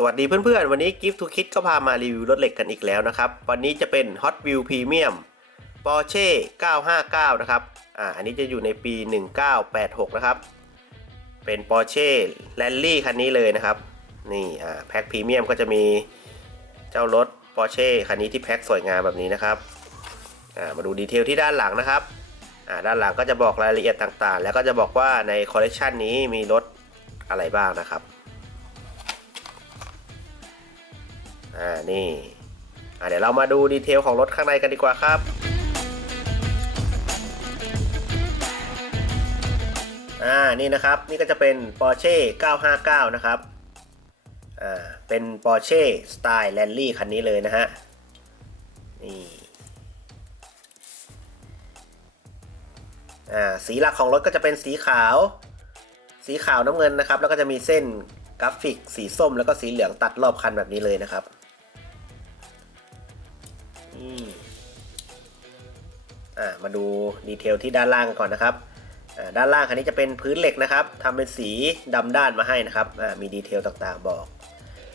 สวัสดีเพื่อนๆ วันนี้ Gift to Kid ก็พามารีวิวรถเหล็กกันอีกแล้วนะครับ วันนี้จะเป็น Hot Wheel Premium Porsche 959 นะครับ อ่า อันนี้จะอยู่ในปี 1986 นะครับ เป็น Porsche Rally คันนี้เลยนะครับ นี่ อ่า แพ็คพรีเมียมก็จะมีเจ้ารถ Porsche คันนี้ที่แพ็คสวยงามแบบนี้นะครับ อ่า มาดูดีเทลที่ด้านหลังนะครับ อ่า ด้านหลังก็จะบอกรายละเอียดต่างๆ แล้วก็จะบอกว่าในคอลเลกชันนี้มีรถอะไรบ้างนะครับ อ่านี่อ่าเดี๋ยวเรามาดูดีเทลของรถข้างในกันดีกว่าครับอ่านี่นะครับนี่ก็จะเป็น Porsche 959 นะครับอ่าเป็น Porsche สไตล์ Rally คันนี้เลยนะฮะนี่อ่าสีหลักของรถก็จะเป็นสีขาว สีขาวน้ำเงินนะครับ แล้วก็จะมีเส้นกราฟิกสีส้มแล้วก็สีเหลืองตัดรอบคันแบบนี้เลยนะครับ อ่ามาดูดีเทลที่ด้านล่างกันก่อนนะครับด้านล่างคันนี้จะเป็นพื้นเหล็กนะครับทำเป็นสีดำด้านมาให้นะครับอ่ามีดีเทลต่างๆบอก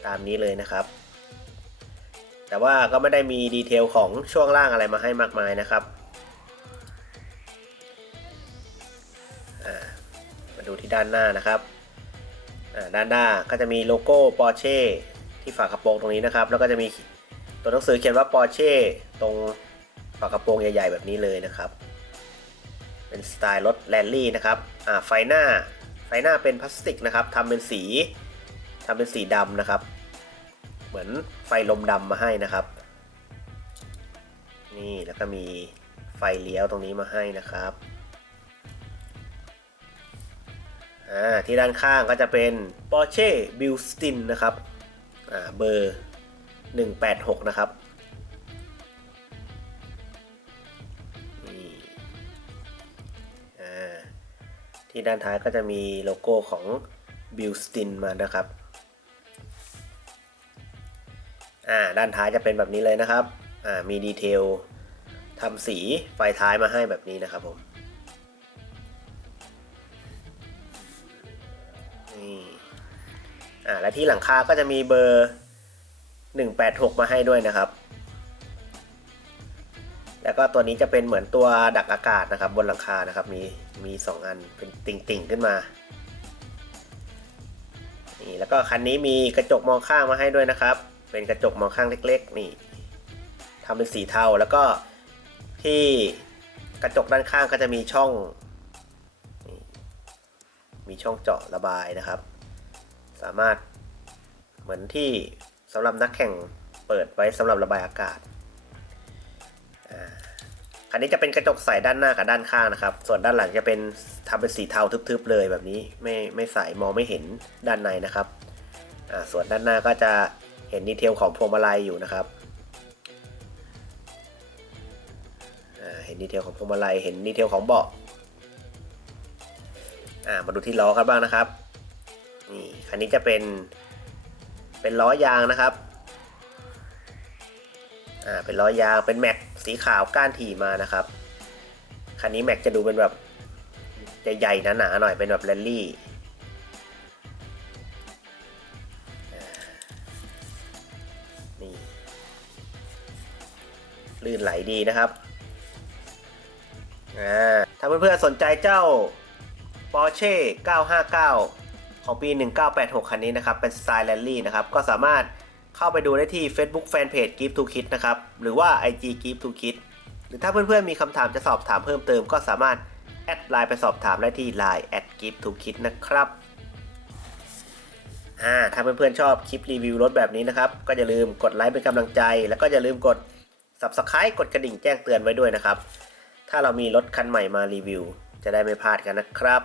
ตามนี้เลยนะครับ แต่ว่าก็ไม่ได้มีดีเทลของช่วงล่างอะไรมาให้มากมายนะครับอ่ามาดูที่ด้านหน้านะครับอ่าด้านหน้าก็จะมีโลโก้ Porsche ที่ฝากระโปรงตรงนี้นะครับ แล้วก็จะมี ตัวหนังสือเขียนว่า Porsche ตรงฝากระโปรงใหญ่ๆ แบบนี้เลยนะครับ เป็นสไตล์รถแรลลี่นะครับอ่าไฟหน้าไฟหน้าเป็นพลาสติกนะครับทำเป็นสีทำเป็นสีดำนะครับ เหมือนไฟลมดำมาให้นะครับ นี่แล้วก็มีไฟเลี้ยวตรงนี้มาให้นะครับที่ด้านข้างก็จะเป็น Porsche b u i l s t i n นะครับเบอร์ 186 นะครับนี่อ่าที่ด้านท้ายก็จะมีโลโก้ของ b i l s t i n มานะครับอ่าด้านท้ายจะเป็นแบบนี้เลยนะครับอ่ามีดีเทลทำสีไฟท้ายมาให้แบบนี้นะครับผมนี่อ่าและที่หลังคาก็จะมีเบอร์ 186 มาให้ด้วยนะครับ แล้วก็ตัวนี้จะเป็นเหมือนตัวดักอากาศนะครับ บนหลังคานะครับ มีมี 2 อันเป็นติ่งๆ ขึ้นมา นี่แล้วก็คันนี้มีกระจกมองข้างมาให้ด้วยนะครับ เป็นกระจกมองข้างเล็กๆ นี่ทำเป็นสีเทาแล้วก็ที่กระจกด้านข้างก็จะมีช่อง มีช่องเจาะระบายนะครับ สามารถเหมือนที่ สำหรับนักแข่งเปิดไว้สำหรับระบายอากาศอ่าคันนี้จะเป็นกระจกใสด้านหน้ากับด้านข้างนะครับ ส่วนด้านหลังจะเป็นทำเป็นสีเทาทึบๆเลยแบบนี้ ไม่ไม่ใสมองไม่เห็นด้านในนะครับอ่าส่วนด้านหน้าก็จะเห็นดีเทลของพวงมาลัยอยู่นะครับอ่าเห็นดีเทลของพวงมาลัย เห็นดีเทลของเบาะอ่ามาดูที่ล้อกันบ้างนะครับ นี่คันนี้จะเป็น เป็นล้อยางนะครับอ่าเป็นล้อยางเป็นแม็กสีขาวก้านถี่มานะครับคันนี้แม็กจะดูเป็นแบบใหญ่ๆหนาๆหน่อยเป็นแบบแรลลี่นี่ลื่นไหลดีนะครับอ่าถ้าเพื่อนๆสนใจเจ้า Porsche 959 ของปี 1986 คันนี้นะครับ เป็นสไตล์แรลลี่นะครับ ก็สามารถเข้าไปดูได้ที่ Facebook Fanpage Gift to Kid นะครับ หรือว่า IG Gift to Kid หรือถ้าเพื่อนๆ มีคำถามจะสอบถามเพิ่มเติม ก็สามารถแอดไลน์ไปสอบถามได้ที่ Line at Gift to Kid นะครับอ่าถ้าเพื่อนๆ ชอบคลิปรีวิวรถแบบนี้นะครับ ก็อย่าลืมกดไลค์เป็นกำลังใจ แล้วก็อย่าลืมกด Subscribe กดกระดิ่งแจ้งเตือนไว้ด้วยนะครับ ถ้าเรามีรถคันใหม่มารีวิว จะได้ไม่พลาดกันนะครับ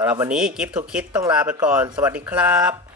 สำหรับวันนี้กิฟต์ทุกคิดต้องลาไปก่อน สวัสดีครับ